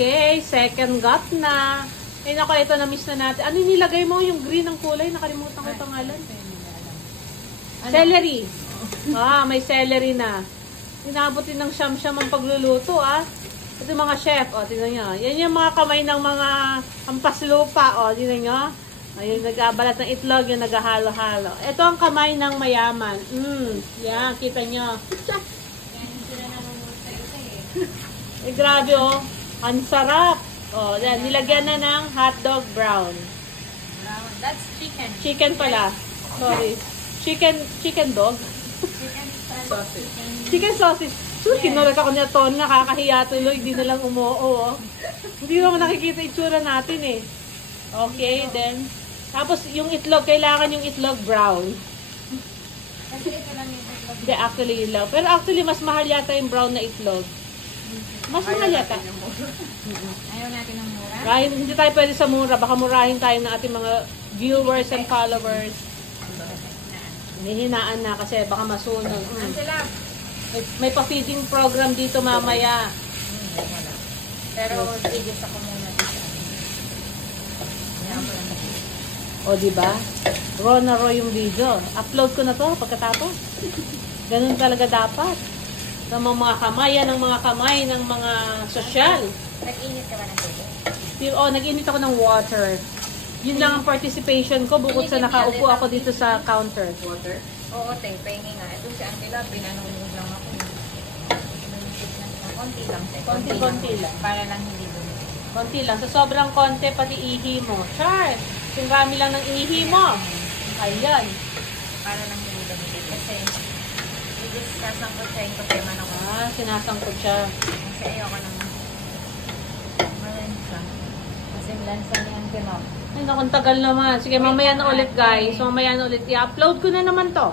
Okay, second got na. Ay nako, ito na-miss na natin. Ano yung nilagay mo? Yung green ng kulay? Nakalimutan ko yung pangalan. Celery. May celery na. Inabot din ng siyam-siyam ang pagluluto, Ito mga chef, tingnan nyo. Yan yung mga kamay ng mga ampaslupa, tingnan nyo. Ayun, nag-abalat ng itlog, yung naghahalo-halo. Ito ang kamay ng mayaman. Yan, kita nyo. Grabe, ang sarap. Yan, nilagyan na ng hotdog brown. That's chicken. Chicken pala. Sorry. Chicken dog? Sausage. Chicken sausage. Kinulat ako niya to, nakakahiya tuloy, hindi na lang umuo. Hindi naman nakikita itsura natin Okay, then. Tapos yung itlog, kailangan yung itlog brown. Kasi ito lang yung itlog. Hindi, actually yun lang. Pero actually, mas mahal yata yung brown na itlog. Mas mahal yata. Ayaw natin ng mura? Kahit hindi tayo pwede sa mura, baka murahin tayo ng ating mga viewers and followers. Hihinaan na kasi baka masunog. Angela. May pa-feeding program dito mamaya. Pero digit ako muna dito. Diba? Raw na raw yung video. Upload ko na to pagkatapos. Ganun talaga dapat. Ng mga kamay, ng mga kamay, ng mga sosyal. Nag-init ka ba ng tubig? Nag-init ako ng water. Yun lang ang participation ko bukod sa nakaupo ako dito sa counter. Water? Oo, te. Pahingi nga. Ito si Angela, pinanunod lang ako. Konti lang, te. Konti lang. Para lang hindi bumili. Konti lang. Sa sobrang konti, pati ihi mo. Char! Yung rami lang ng ihi mo. Ayan. Para lang hindi bumili. Kasi, i-discuss ko yung problema ng sinasangkot siya. Kasi ayoko naman. Malansa. Kasi lansa niyan tinap. Ay, naku, tagal naman. Sige, mamaya na ulit, guys. Mamaya na ulit. I-upload ko na naman to.